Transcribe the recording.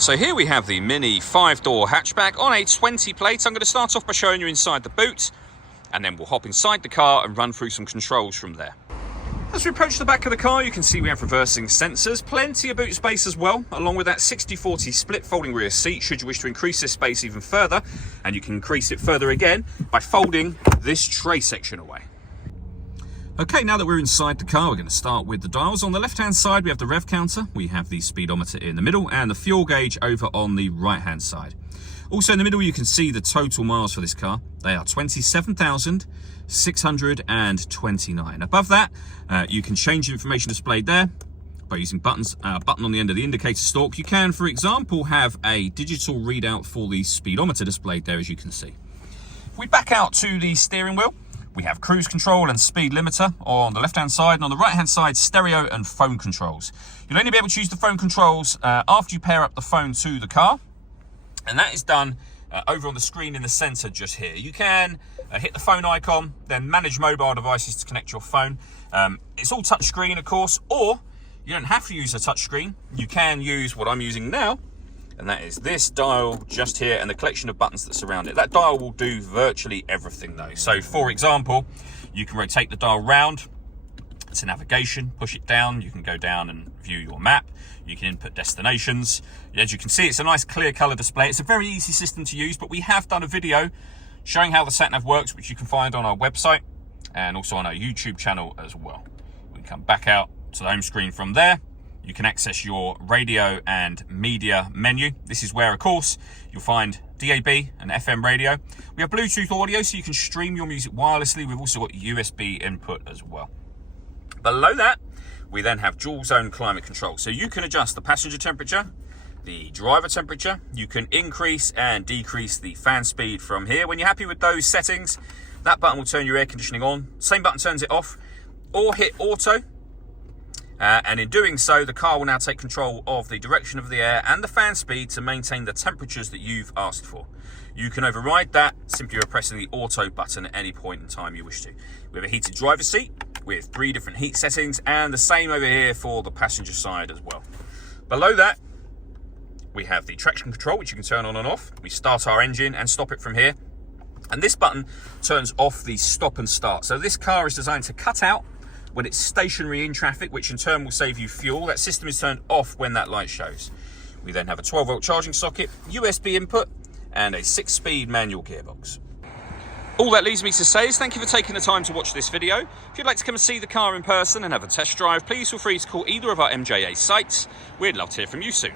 So here we have the Mini 5-door hatchback on a 20 plate. I'm going to start off by showing you inside the boot, and then we'll hop inside the car and run through some controls from there. As we approach the back of the car, you can see we have reversing sensors, plenty of boot space as well, along with that 60/40 split folding rear seat should you wish to increase this space even further, and you can increase it further again by folding this tray section away. Okay, now that we're inside the car, we're going to start with the dials. On the left-hand side, we have the rev counter, we have the speedometer in the middle, and the fuel gauge over on the right-hand side. Also in the middle, you can see the total miles for this car. They are 27,629. Above that, you can change the information displayed there by using buttons. Button on the end of the indicator stalk. You can, for example, have a digital readout for the speedometer displayed there, as you can see. If we back out to the steering wheel, we have cruise control and speed limiter on the left-hand side, and on the right-hand side, stereo and phone controls. You'll only be able to use the phone controls after you pair up the phone to the car, and that is done over on the screen in the center just here. You can hit the phone icon, then manage mobile devices to connect your phone. It's all touchscreen, of course, or you don't have to use a touchscreen. You can use what I'm using now, and that is this dial just here and the collection of buttons that surround it. That dial will do virtually everything though. So for example, you can rotate the dial round to navigation, push it down, you can go down and view your map, you can input destinations. As you can see, it's a nice clear color display. It's a very easy system to use, but we have done a video showing how the sat-nav works, which you can find on our website and also on our YouTube channel as well. We can come back out to the home screen from there. You can access your radio and media menu. This is where, of course, you'll find DAB and FM radio. We have Bluetooth audio, so you can stream your music wirelessly. We've also got USB input as well. Below that, we then have dual zone climate control. So you can adjust the passenger temperature, the driver temperature. You can increase and decrease the fan speed from here. When you're happy with those settings, that button will turn your air conditioning on. Same button turns it off, or hit auto. And in doing so, the car will now take control of the direction of the air and the fan speed to maintain the temperatures that you've asked for. You can override that simply by pressing the auto button at any point in time you wish to. We have a heated driver's seat with 3 different heat settings, and the same over here for the passenger side as well. Below that, we have the traction control, which you can turn on and off. We start our engine and stop it from here. And this button turns off the stop and start. So this car is designed to cut out when it's stationary in traffic, which in turn will save you fuel. That system is turned off when that light shows. We then have a 12-volt charging socket, USB input, and a 6-speed manual gearbox. All that leaves me to say is thank you for taking the time to watch this video. If you'd like to come and see the car in person and have a test drive, please feel free to call either of our MJA sites. We'd love to hear from you soon.